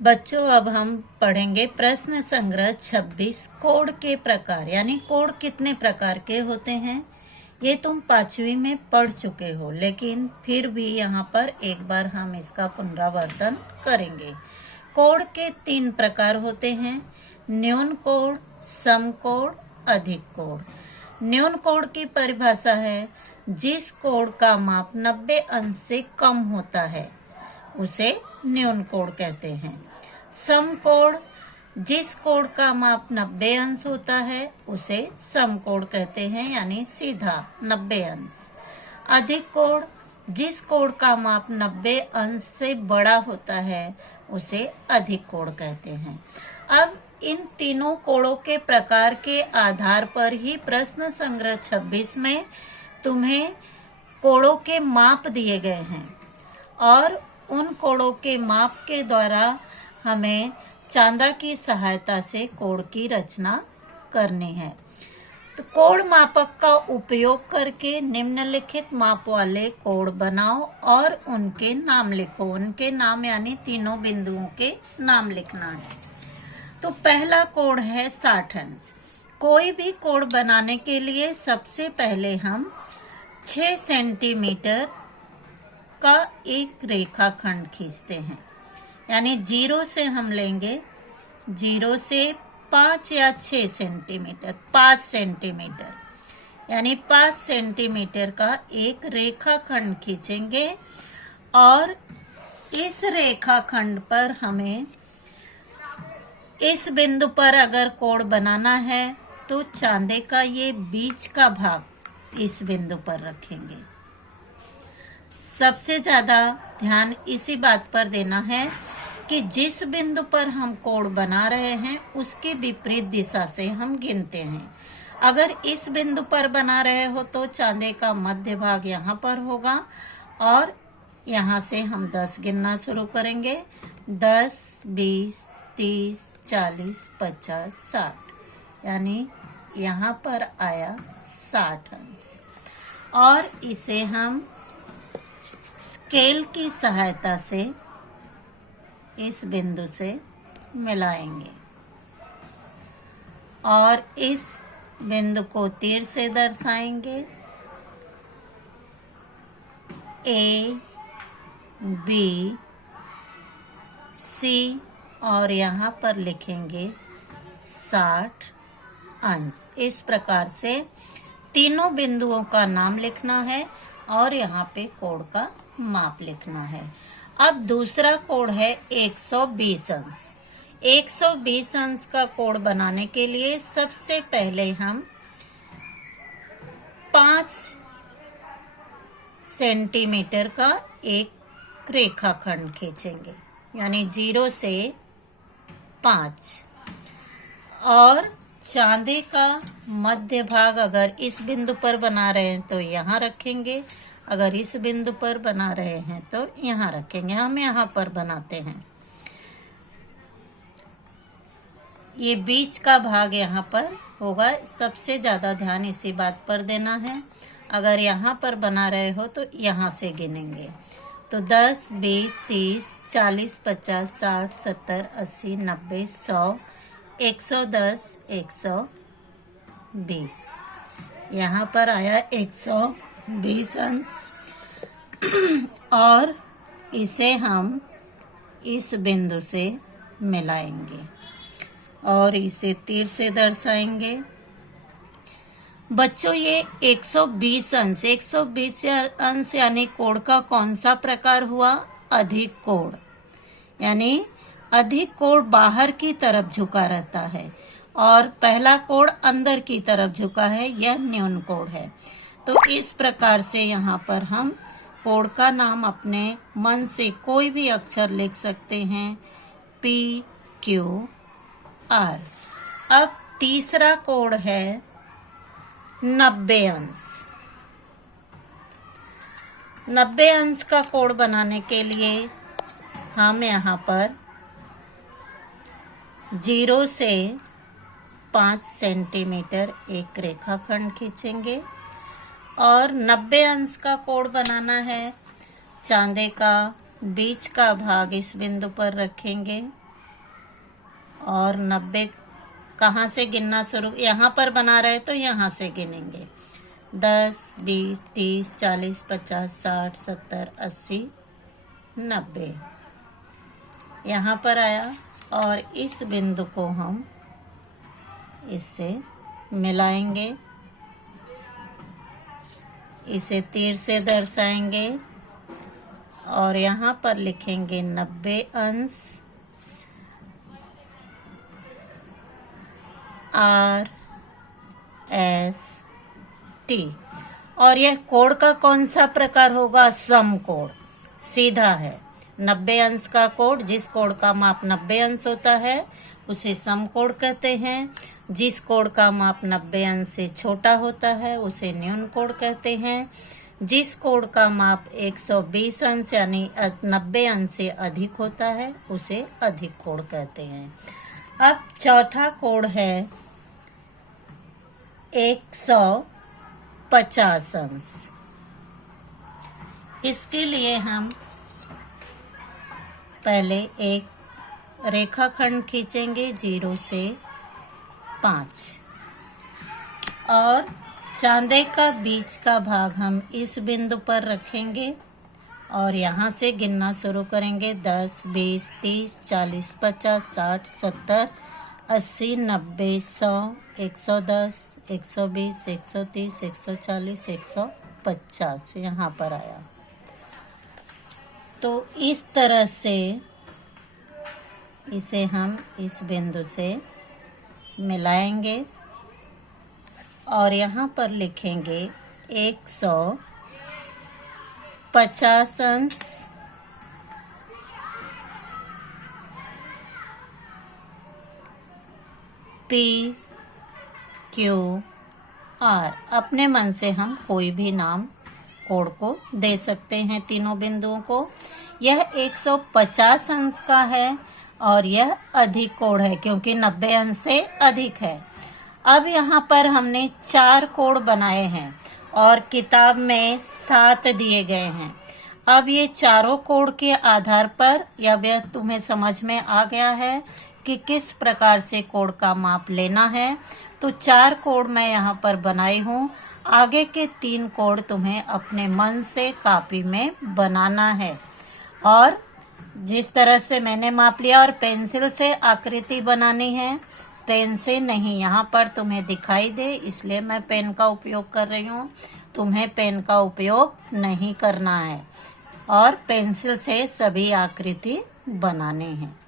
बच्चों, अब हम पढ़ेंगे प्रश्न संग्रह 26 कोड के प्रकार। यानी कोड कितने प्रकार के होते हैं ये तुम 5वीं में पढ़ चुके हो, लेकिन फिर भी यहाँ पर एक बार हम इसका पुनरावर्तन करेंगे। कोड के 3 प्रकार होते हैं, न्यून कोड, सम कोड, अधिक कोड। न्यून कोड की परिभाषा है जिस कोड का माप 90 अंश से कम होता है उसे न्यून कोड कहते हैं। सम कोड, जिस कोड का माप 90 अंश होता है उसे सम कोड कहते हैं, यानी सीधा 90 अंश। अधिक कोड, जिस कोड का माप 90 अंश से बड़ा होता है उसे अधिक कोड कहते हैं। अब इन तीनों कोडों के प्रकार के आधार पर ही प्रश्न संग्रह 26 में तुम्हें कोडों के माप दिए गए हैं और उन कोडों के माप के द्वारा हमें चांदा की सहायता से कोड की रचना करनी है। तो कोड मापक का उपयोग करके निम्नलिखित माप वाले कोड बनाओ और उनके नाम लिखो। उनके नाम यानी तीनों बिंदुओं के नाम लिखना है। तो पहला कोड है 60 अंश। कोई भी कोड बनाने के लिए सबसे पहले हम 6 सेंटीमीटर का एक रेखाखंड खींचते हैं। यानी 0 से हम लेंगे, 0 से 5 या 6 सेंटीमीटर, 5 सेंटीमीटर, यानी 5 सेंटीमीटर का एक रेखाखंड खींचेंगे और इस रेखाखंड पर हमें इस बिंदु पर अगर कोड बनाना है तो चांदे का ये बीच का भाग इस बिंदु पर रखेंगे। सबसे ज्यादा ध्यान इसी बात पर देना है कि जिस बिंदु पर हम कोड बना रहे हैं उसकी विपरीत दिशा से हम गिनते हैं। अगर इस बिंदु पर बना रहे हो तो चांदे का मध्य भाग यहाँ पर होगा और यहाँ से हम 10 गिनना शुरू करेंगे। 10, 20, 30, 40, 50, 60, यानी यहाँ पर आया 60 अंश। और इसे हम स्केल की सहायता से इस बिंदु से मिलाएंगे और इस बिंदु को तीर से दर्शाएंगे। A, B, C और यहाँ पर लिखेंगे 60 अंश। इस प्रकार से तीनों बिंदुओं का नाम लिखना है और यहाँ पे कोड का माप लिखना है। अब दूसरा कोड है 120 अंश। 120 अंश का कोड बनाने के लिए सबसे पहले हम 5 सेंटीमीटर का एक रेखाखंड खींचेंगे, यानी 0 से 5 और चांदे का मध्य भाग अगर इस बिंदु पर बना रहे हैं तो यहाँ रखेंगे, अगर इस बिंदु पर बना रहे हैं तो यहाँ रखेंगे। हम यहाँ पर बनाते हैं। ये बीच का भाग यहाँ पर होगा। सबसे ज्यादा ध्यान इसी बात पर देना है। अगर यहाँ पर बना रहे हो तो यहाँ से गिनेंगे। तो 10, 20, 30, 40, 50, 60, 70, 80, 90, 100, 110, 120। यहाँ पर आया 120 अंश और इसे हम इस बिंदु से मिलाएंगे और इसे तीर से दर्शाएंगे। बच्चों, ये 120 अंश, 120 अंश यानी कोड का कौन सा प्रकार हुआ? अधिक कोड। यानी अधिक कोड बाहर की तरफ झुका रहता है और पहला कोड अंदर की तरफ झुका है, यह न्यून कोड है। तो इस प्रकार से यहाँ पर हम कोड का नाम अपने मन से कोई भी अक्षर लिख सकते हैं, PQR। अब तीसरा कोड है 90 अंश। 90 अंश का कोड बनाने के लिए हम यहाँ पर 0 से 5 सेंटीमीटर एक रेखाखंड खींचेंगे और 90 अंश का कोड बनाना है। चांदे का बीच का भाग इस बिंदु पर रखेंगे और 90 कहाँ से गिनना शुरू, यहाँ पर बना रहे तो यहाँ से गिनेंगे 10, 20, 30, 40, 50, 60, 70, 80, 90 यहाँ पर आया और इस बिंदु को हम इससे मिलाएंगे, इसे तीर से दर्शाएंगे और यहाँ पर लिखेंगे 90 अंश RST। और यह कोण का कौन सा प्रकार होगा? समकोण, सीधा है। 90 अंश का कोण, जिस कोण का माप 90 अंश होता है उसे समकोण कहते हैं। जिस कोण का माप 90 अंश से छोटा होता है उसे न्यून कोण कहते हैं। जिस कोण का माप 120 अंश यानी 90 अंश से अधिक होता है उसे अधिक कोण कहते हैं। अब चौथा कोण है 150 अंश। इसके लिए हम पहले एक रेखाखंड खींचेंगे 0 से 5 और चांदे का बीच का भाग हम इस बिंदु पर रखेंगे और यहाँ से गिनना शुरू करेंगे 10, 20, 30, 40, 50, 60, 70, 80, 90, 100, 110, 120, 130, 140, 150 यहाँ पर आया। तो इस तरह से इसे हम इस बिंदु से मिलाएंगे और यहाँ पर लिखेंगे 150 अंश PQR। अपने मन से हम कोई भी नाम कोण को दे सकते हैं तीनों बिंदुओं को। यह 150 अंश का है और यह अधिक कोण है क्योंकि 90 अंश से अधिक है। अब यहाँ पर हमने 4 कोण बनाए हैं और किताब में 7 दिए गए हैं। अब ये चारों कोण के आधार पर यह तुम्हें समझ में आ गया है कि किस प्रकार से कोण का माप लेना है। तो 4 कोण मैं यहाँ पर बनाई हूँ। आगे के 3 कोण तुम्हें अपने मन से कॉपी में बनाना है और जिस तरह से मैंने माप लिया। और पेंसिल से आकृति बनानी है, पेन से नहीं। यहाँ पर तुम्हें दिखाई दे इसलिए मैं पेन का उपयोग कर रही हूँ, तुम्हें पेन का उपयोग नहीं करना है और पेंसिल से सभी आकृति बनाने हैं।